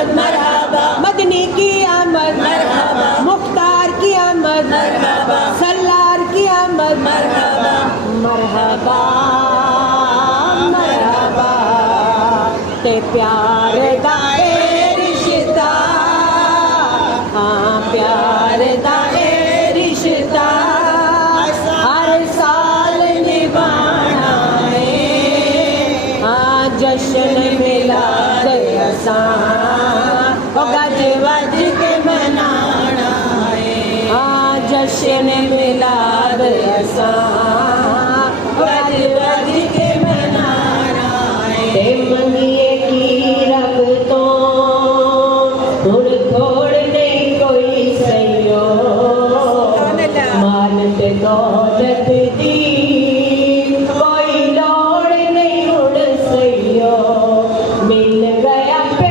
आमद मरहबा, मदनी की आमद मरहबा, मुख्तार की आमद मरहबा, सल्लार की आमद मरहबा, मरहबा मरहबा ते प्यार दा ए रिश्ता, हाँ प्यार दा ए रिश्ता हर साल निभाना है। हाँ जश्न मिला दे असां ओ गज वज